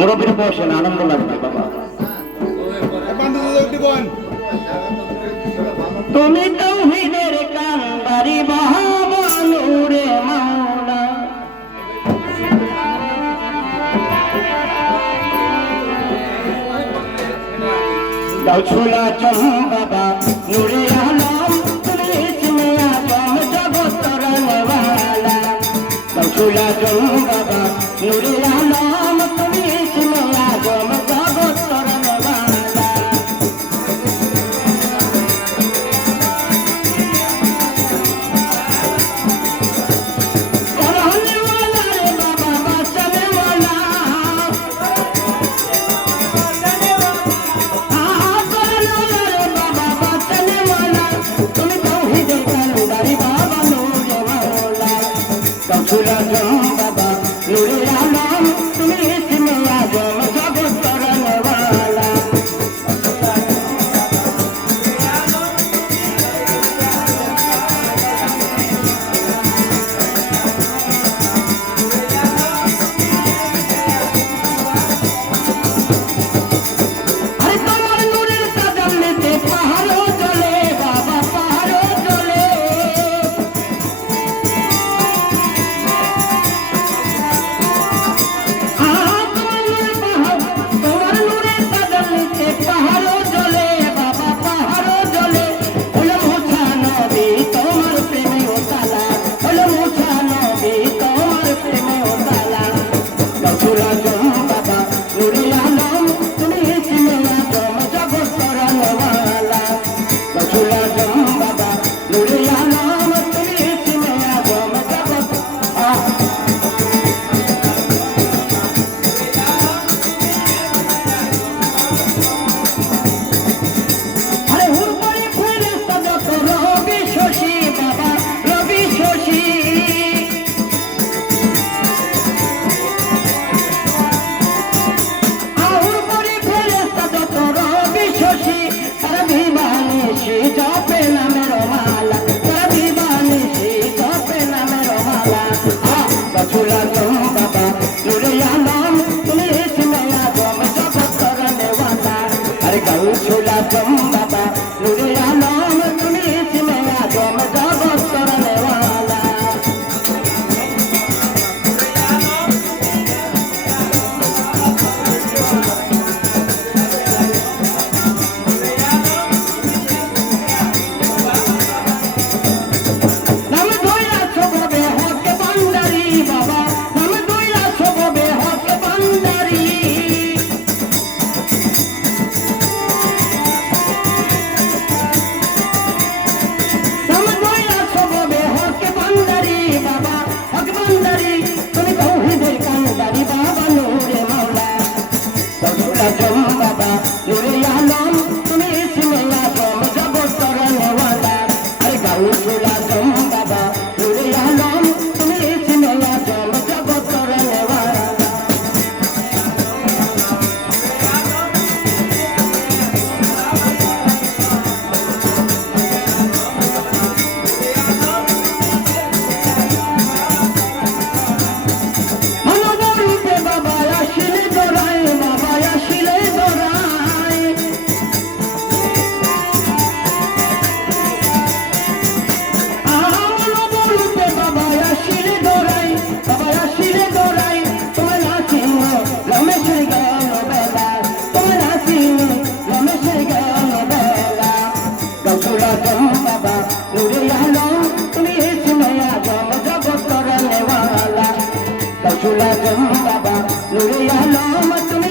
মুরব্বীর বসেন, আনন্দ লাগবে বাবা। তুমি তাওহীদের কান্ডারি বাহাবানুরে মাওলা, গাউছুলা চম বাবা নূরে আলম, তুমি ইসমে আজম জগতর নেওয়ালা। গাউছুলা চম বাবা নূরে আলম, তুমি ইসমে আজম জগতর নেওয়ালা। করহনে ওয়ালা রে বাবা বাঁচানে ওয়ালা, তুমি তাওহীদের কান্ডারি বাবা নূরে মাওলা। গাউছুলা চম বাবা নূরে আলম, তুমি ইসমে আজম জগতর নেওয়ালা। আরে তোমার নূরের তাজাল্লিতে পাহাড়ও জ্বলে বাবা, পাহাড়ও জ্বলে। তোমার নূরের তাজাল্লিতে পাহাড়ও জ্বলে বাবা, পাহাড়ও জ্বলে। হলো মুসা নবী তোমার প্রেমে ও তালা, হলো মুসা নবী তোমার প্রেমে ও তালা। গাউছুলা চম বাবা নূরে আলম, তুমি ইসমে আজম জগতর নেওয়ালা। গাউছুলা চম বাবা নূরে আলম, তুমি ইসমে আজম জগত। আরে হুরবাড়ি ফেরেশতা যত রবি শশী বাবা, রবি শশী। হুরবাড়ি ফেরেশতা যত রবি শশী, তারা বিবানিশি জপে নামের মালা, তারা বিবানিশি জপে নামের মালা। গাউছুলা চম বাবা নূরে আলম, তুমি ইসমে আজম জগতর নেওয়ালা। আরে গাউছুলা চম বাবা নূরে আলম, তুমি ইসমে আজম জগতর নেওয়ালা। নাম ধইরা ছববে হকে বান্দারি বাবা, নাম ধইরা ছববে হকে বান্দারি। নাম ধইরা ছববে হকে বান্দারি বাবা, হকে বান্দারি। তুমি তাওহীদের কান্ডারি বাবা নূরে মাওলা। গাউছুলা চম বাবা নূরে আলম, তুমি ইসমে আজম জগতর নেওয়ালা। আরে গাউছুলা চম বাবা নূরে আলম, তুমি ইসমে আজম জগতর নেওয়ালা। মনোবরূপে বাবা আসিলে দোরাই, বাবা আসিলে দোরাই। মনোবরূপে বাবা আসিলে দোরাই, বাবা আসিলে দোরাই। তোমার নাচিন রমেশের গান বেলা, তোমার নাচিন রমেশের গান বেলা। গাউছুলা চম বাবা নূরে আলম, তুমি ইসমে আজম জগতর নেওয়ালা। গাউছুলা চম বাবা নূরে আলম, তুমি